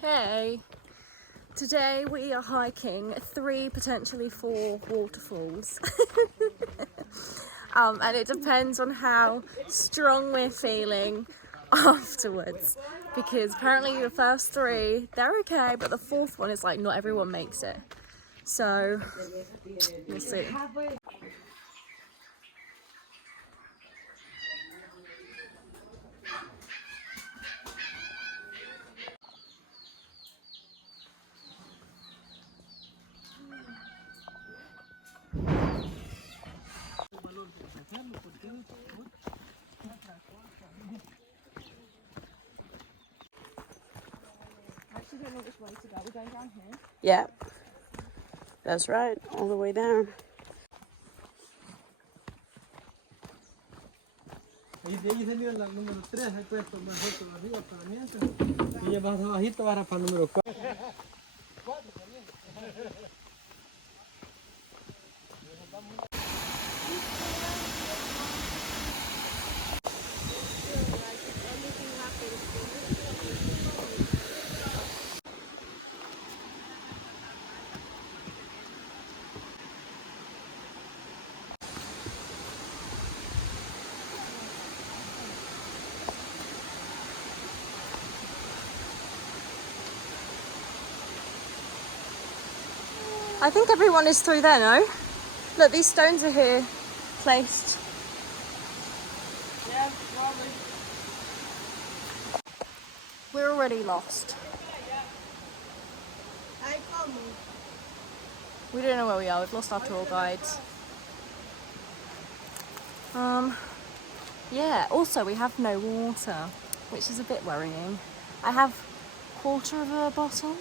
Hey, today we are hiking 3, potentially 4 waterfalls. And it depends on how strong we're feeling afterwards, because apparently the first 3, they're okay, but the 4th one is like not everyone makes it. So we'll see. I actually don't know which way to go. We're going down here. Yeah, that's right, all the way down. Y de ahí salió la número 3, hay puesto mejor todavía para mientras. Y ya más abajito ahora para el número 4. I think everyone is through there, no? Look, these stones are here, placed. Yeah, probably. We're already lost. We don't know where we are. We've lost our tour guides. Yeah, also we have no water, which is a bit worrying. I have 1/4 of a bottle.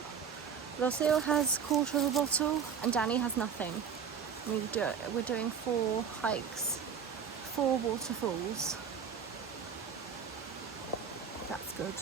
Lucille has 1/4 of a bottle, and Danny has nothing. We're doing 4 hikes, 4 waterfalls. That's good.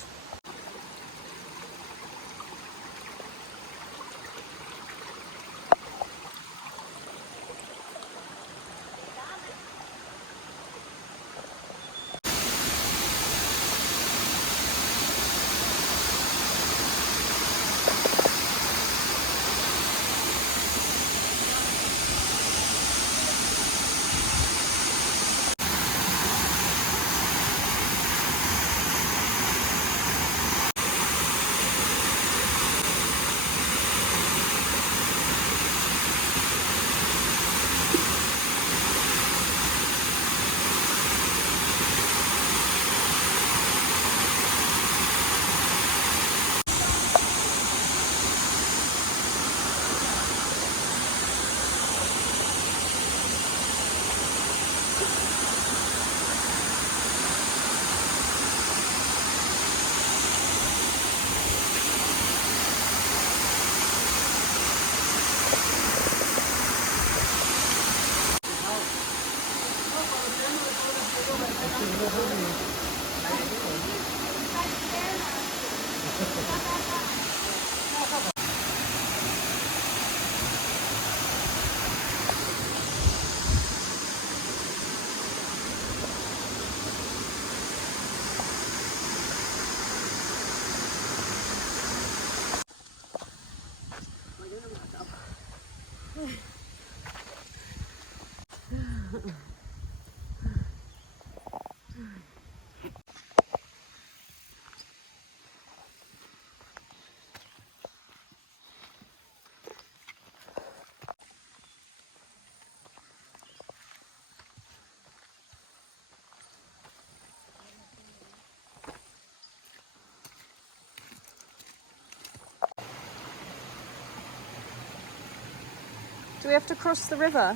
Do we have to cross the river?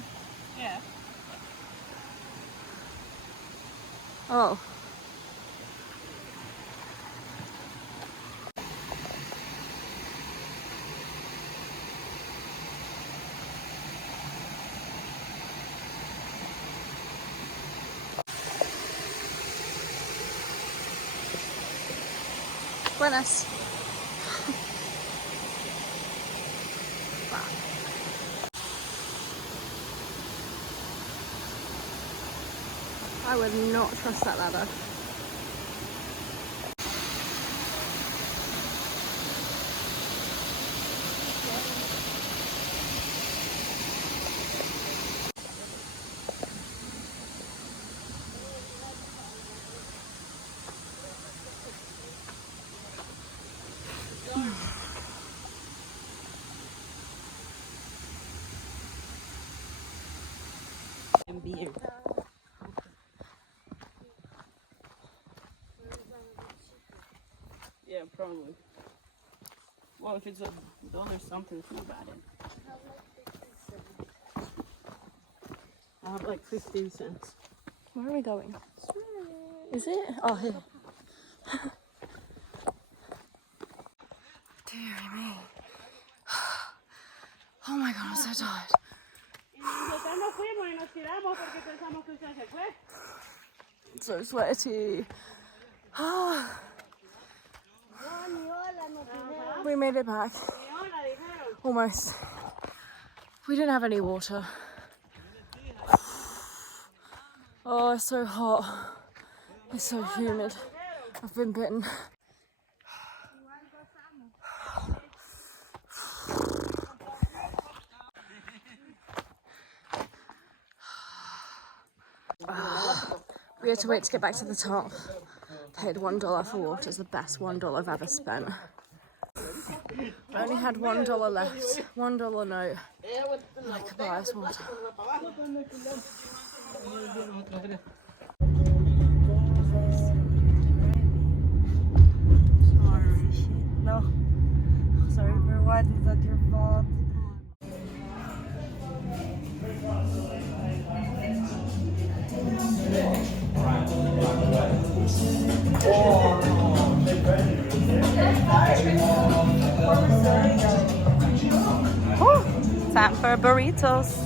Yeah. Oh. Buenas. I would not trust that ladder. and beer. Yeah, probably. Well, if it's $1 something, it's not bad. I have like 15 cents. Where are we going? Is it? Oh, here. Dear me. Oh my god, I'm so tired. So sweaty. We made it back. Almost. We didn't have any water. Oh, it's so hot. It's so humid. I've been bitten. We had to wait to get back to the top. Paid $1 for water. It's the best $1 I've ever spent. I only had $1 left. $1 note. I could buy us water. No. Sorry, we're white. Is that your fault? Time for burritos.